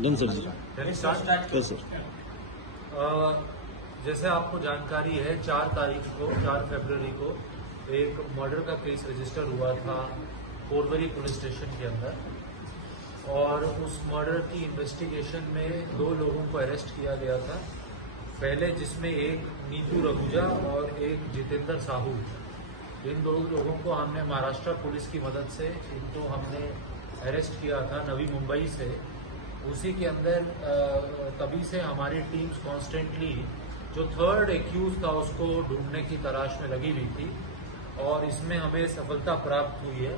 Done sir जी। Sir जैसे आपको जानकारी है 4 फरवरी को एक मर्डर का केस रजिस्टर हुआ था पोरवरी पुलिस स्टेशन के अंदर और उस मर्डर की इन्वेस्टिगेशन में 2 लोगों को अरेस्ट किया गया था। पहले जिसमें एक नीतू रघुजा और एक जितेंद्र साहू। इन 2 लोगों को हमने महाराष्ट्र पुलिस की मदद से इनको हमने अरेस्ट किया था नवी मुंबई से। उसी के अंदर तभी से हमारी टीम्स कॉन्स्टेंटली जो थर्ड एक्यूज था उसको ढूंढने की तलाश में लगी हुई थी और इसमें हमें सफलता प्राप्त हुई है।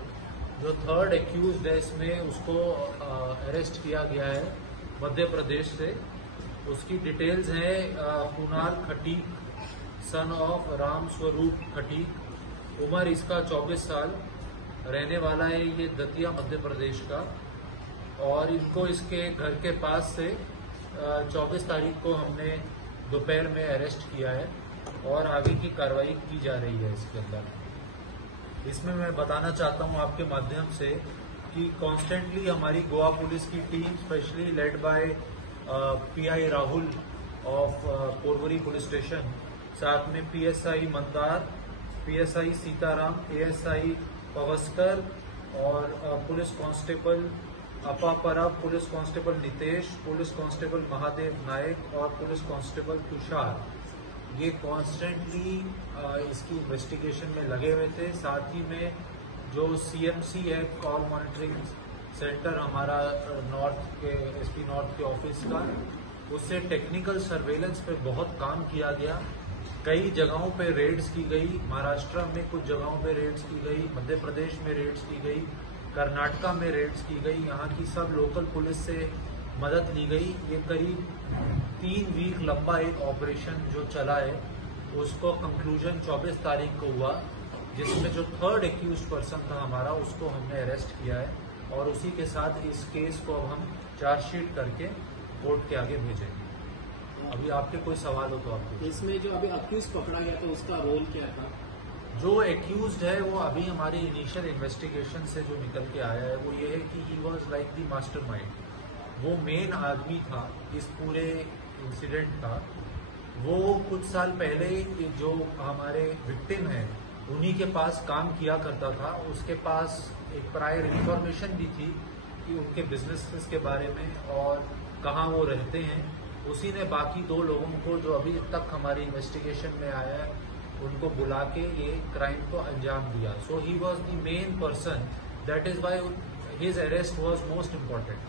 जो थर्ड एक्यूज है इसमें उसको अरेस्ट किया गया है मध्य प्रदेश से। उसकी डिटेल्स हैं कुणाल खटीक सन ऑफ राम स्वरूप खटीक। उम्र इसका 24 साल, रहने वाला है ये दतिया मध्य प्रदेश का। और इनको इसके घर के पास से 24 तारीख को हमने दोपहर में अरेस्ट किया है और आगे की कार्रवाई की जा रही है इसके अंदर। इसमें मैं बताना चाहता हूं आपके माध्यम से कि कॉन्स्टेंटली हमारी गोवा पुलिस की team specially led by PI Rahul of Porvorim police station, साथ में PSI Mandar, PSI Sitaram, ASI Pawaskar और पुलिस कांस्टेबल अपापरा, police constable Nitesh, police constable Mahadev Naik और पुलिस कांस्टेबल तुषार, ये कॉन्स्टेंटली इसकी इन्वेस्टिगेशन में लगे हुए थे। साथ ही में जो सीएमसी है, कॉल मॉनिटरिंग सेंटर हमारा नॉर्थ के एसपी नॉर्थ के ऑफिस का, उससे टेक्निकल सर्वेलेंस पे बहुत काम किया गया। कई जगहों पे रेड्स की गई, महाराष्ट्र में कुछ जगहों पे रेड्स की गई, मध्य प्रदेश में रेड्स की गई, कर्नाटका में रेड्स की गई। यहाँ की सब लोकल पुलिस से मदद ली गई। ये करीब 3 वीक लंबा एक ऑपरेशन जो चला है उसको कंक्लूजन 24 तारीख को हुआ, जिसमें जो थर्ड एक्यूज पर्सन था हमारा उसको हमने अरेस्ट किया है और उसी के साथ इस केस को अब हम चार्जशीट करके कोर्ट के आगे भेजेंगे। अभी आपके कोई सवाल हो तो आपको। इसमें जो अभी अक्यूज पकड़ा गया था उसका रोल क्या था? जो एक्यूज्ड है वो अभी हमारी इनिशियल इन्वेस्टिगेशन से जो निकल के आया है वो ये है कि he was like the mastermind. वो मेन आदमी था इस पूरे इंसिडेंट का। वो कुछ साल पहले जो हमारे विक्टिम है उन्हीं के पास काम किया करता था। उसके पास एक प्रायर इंफॉर्मेशन भी थी कि उनके बिजनेस के बारे में और कहाँ वो रहते हैं। उसी ने बाकी 2 लोगों को जो अभी तक हमारी इन्वेस्टिगेशन में आया है उनको बुला के ये क्राइम को अंजाम दिया। So he was the main person, that is why his arrest was most important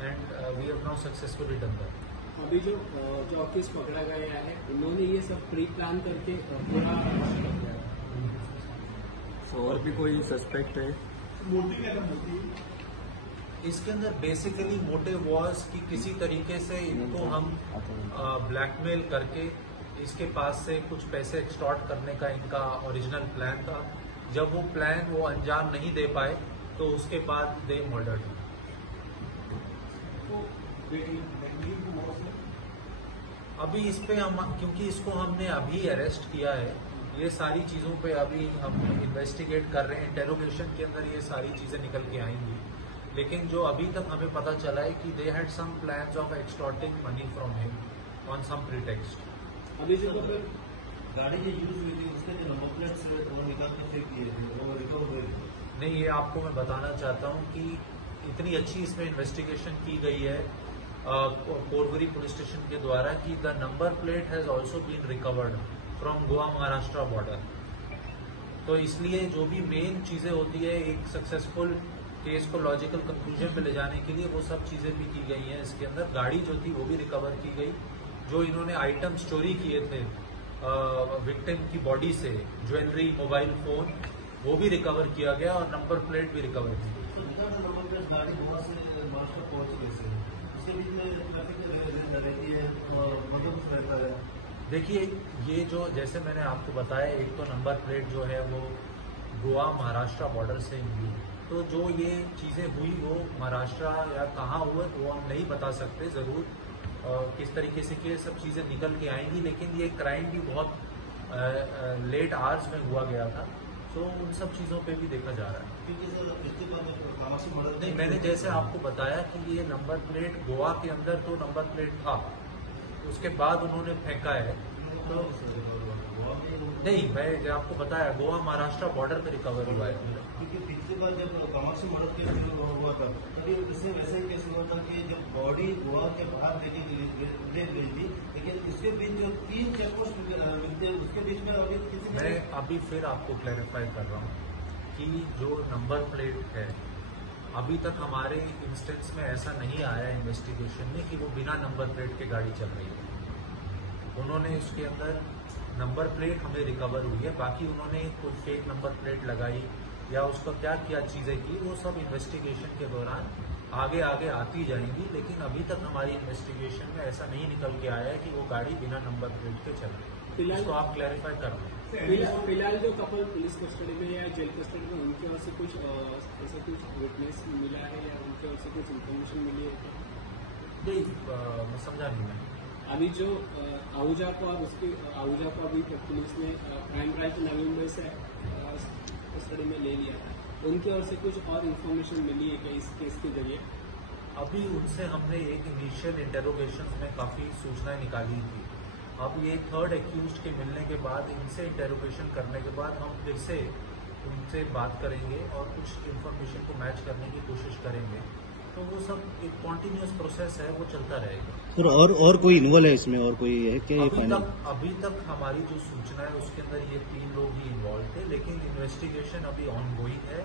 and we have now successfully done that. अभी जो अक्यूज पकड़ा गया है उन्होंने ये सब प्री प्लान करके पूरा। और भी कोई सस्पेक्ट है? मोटिव क्या था? इसके अंदर बेसिकली मोटिव वॉज कि किसी तरीके से इनको हम ब्लैकमेल करके इसके पास से कुछ पैसे एक्सटॉर्ट करने का इनका ओरिजिनल प्लान था। जब वो प्लान वो अंजाम नहीं दे पाए तो उसके बाद दे मर्डर्ड। अभी इस पे हम, क्योंकि इसको हमने अभी अरेस्ट किया है, ये सारी चीजों पे अभी हम इन्वेस्टिगेट कर रहे हैं। इंटेरोगेशन के अंदर ये सारी चीजें निकल के आएंगी, लेकिन जो अभी तक हमें पता चला है कि they had some plans of extorting money from him on some pretext. अभी जो गाड़ी जो यूज हुई थी उसके जो नंबर प्लेट्स वो निकाल के फेंक दिए थे, वो रिकवर हुए। नहीं, ये आपको मैं बताना चाहता हूँ कि इतनी अच्छी इसमें इन्वेस्टिगेशन की गई है पोरवरी पुलिस स्टेशन के द्वारा कि the number plate has also been recovered from Goa Maharashtra border. तो इसलिए जो भी मेन चीजें होती है एक सक्सेसफुल केस को लॉजिकल कंक्लूजन पे ले जाने के लिए, वो सब चीजें भी की गई हैं। इसके अंदर गाड़ी जो थी वो भी रिकवर की गई। जो इन्होंने आइटम चोरी किए थे विक्टिम की बॉडी से, ज्वेलरी, मोबाइल फोन, वो भी रिकवर किया गया और नंबर प्लेट भी रिकवर की गई। तो नंबर प्लेट गाड़ी गोवा से महाराष्ट्र पहुंच गई से उसके बीच में ट्रैफिक रहती है और बंदोबस्त रहता है। देखिए, ये जो जैसे मैंने आपको बताया, एक तो नंबर प्लेट जो है वो गोवा महाराष्ट्र बॉर्डर से हुई, तो जो ये चीजें हुई वो महाराष्ट्र या कहाँ हुए वो हम नहीं बता सकते। जरूर किस तरीके से ये सब चीजें निकल के आएंगी, लेकिन ये क्राइम भी बहुत लेट आवर्स में हुआ गया था। तो उन सब चीज़ों पे भी देखा जा रहा है। क्योंकि सर इसके बाद कामाक्षी मॉडल नहीं, मैंने जैसे आपको बताया कि ये नंबर प्लेट गोवा के अंदर तो नंबर प्लेट था, उसके बाद उन्होंने फेंका है। तो नहीं, मैं जो आपको बताया गोवा महाराष्ट्र बॉर्डर पे रिकवर हुआ है। क्योंकि पिछली बार जब कामाक्षी मॉडल केस हुआ था तभी इससे वैसे ही केस हुआ था कि जब बॉडी गोवा के बाहर लेके ले गई थी, लेकिन इसके बीच जो 3 चेकपोस्ट मिलते हैं उसके बीच में अभी किसी मैं अभी फिर आपको क्लैरिफाई कर रहा हूँ कि जो नंबर प्लेट है अभी तक हमारे इंस्टेंस में ऐसा नहीं आया इन्वेस्टिगेशन में कि वो बिना नंबर प्लेट के गाड़ी चल रही है। उन्होंने उसके अंदर नंबर प्लेट हमें रिकवर हुई है, बाकी उन्होंने कोई फेक नंबर प्लेट लगाई या उसका क्या क्या चीज़ें की, वो सब इन्वेस्टिगेशन के दौरान आगे आगे आती जाएंगी। लेकिन अभी तक हमारी इन्वेस्टिगेशन में ऐसा नहीं निकल के आया है कि वो गाड़ी बिना नंबर प्लेट के चल रही है। इसको आप क्लैरिफाई कर लो। फिलहाल जो कपल पुलिस कस्टडी में या जेल कस्टडी में उनकी ओर से कुछ ऐसा कुछ विटनेस मिला है या उनकी ओर से कुछ इन्फॉर्मेशन मिली है? नहीं, मैं समझा नहीं। मैं अभी जो आहूजा को अभी पुलिस ने क्राइम ब्रांच नवी मुंबई से कस्टडी में ले लिया था, उनकी ओर से कुछ और इन्फॉर्मेशन मिली है क्या इस केस के जरिए? अभी उनसे हमने एक इनिशियल इंटेरोगेशन में काफ़ी सूचनाएं निकाली थी। अब ये थर्ड एक्यूज्ड के मिलने के बाद इनसे इंटेरोगेशन करने के बाद हम फिर से उनसे बात करेंगे और कुछ इन्फॉर्मेशन को मैच करने की कोशिश करेंगे। तो वो सब एक कॉन्टिन्यूस प्रोसेस है, वो चलता रहेगा। सर और कोई इन्वॉल्व है इसमें, और कोई है क्या? अभी तक हमारी जो सूचना है उसके अंदर ये 3 लोग ही इन्वॉल्व थे, लेकिन इन्वेस्टिगेशन अभी ऑन गोइंग है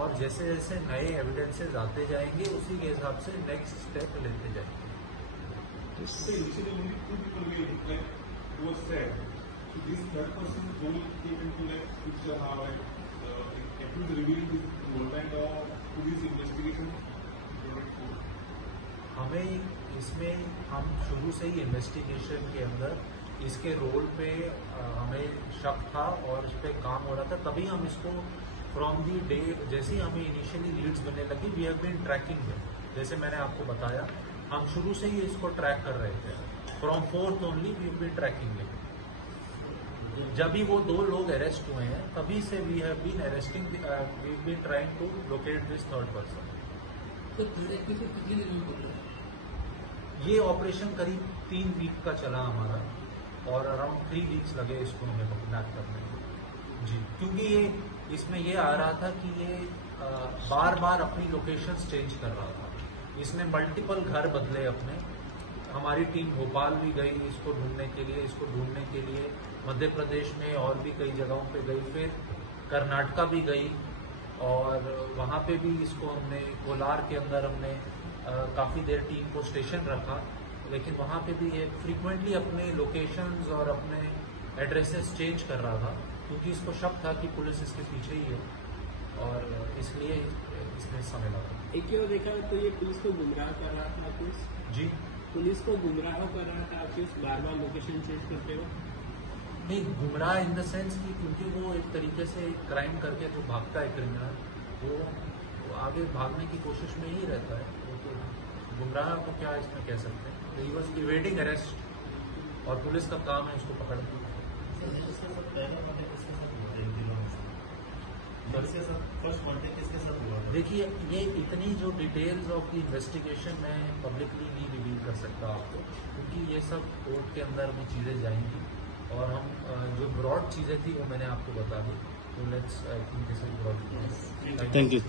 और जैसे जैसे नए एविडेंसेस आते जाएंगे उसी के हिसाब से नेक्स्ट स्टेप लेते जाएंगे। So initially only 2 people were said. So this third person role came into picture how accused revealed his involvement of police investigation. हमें इसमें हम शुरू से ही इन्वेस्टिगेशन के अंदर इसके रोल पे हमें शक था और इस पर काम हो रहा था। तभी हम इसको फ्रॉम दी डे जैसे ही हमें इनिशियली लीड्स मिलने लगी वी हैव बीन ट्रैकिंग है। जैसे मैंने आपको बताया हम शुरू से ही इसको ट्रैक कर रहे थे। From 4th only we have been tracking it. जब भी वो 2 लोग अरेस्ट हुए हैं तभी से we have been arresting, we have been trying to locate this third person. ये ऑपरेशन करीब 3 वीक का चला हमारा और अराउंड 3 वीक्स लगे इसको हमें किडनैप करने में जी। क्योंकि ये इसमें ये आ रहा था कि ये बार बार अपनी लोकेशंस चेंज कर रहा था। इसने मल्टीपल घर बदले अपने। हमारी टीम भोपाल भी गई इसको ढूंढने के लिए, इसको ढूंढने के लिए मध्य प्रदेश में और भी कई जगहों पे गई, फिर कर्नाटका भी गई और वहाँ पे भी इसको हमने कोलार के अंदर हमने काफ़ी देर टीम को स्टेशन रखा। लेकिन वहाँ पे भी ये फ्रीक्वेंटली अपने लोकेशंस और अपने एड्रेसेस चेंज कर रहा था क्योंकि इसको शक था कि पुलिस इसके पीछे ही है और इसलिए इसमें समय लगा। एक और देखा तो ये पुलिस को गुमराह कर रहा था पुलिस जी, पुलिस को गुमराह कर रहा था कि बार बार लोकेशन चेंज करते हो? नहीं, गुमराह इन द सेंस कि क्योंकि वो एक तरीके से क्राइम करके जो भागता है क्रिमिनल वो आगे भागने की कोशिश में ही रहता है। वो तो गुमराह को क्या इसमें कह सकते हैं। ही वॉज इवेडिंग अरेस्ट और पुलिस का काम है उसको पकड़ना। देखिए ये इतनी जो डिटेल्स ऑफ द इन्वेस्टिगेशन मैं पब्लिकली नहीं रिवील कर सकता आपको क्योंकि ये सब कोर्ट के अंदर भी चीज़ें जाएंगी और हम जो ब्रॉड चीज़ें थी वो मैंने आपको बता दी। तो let's I think this is broad. Thank you.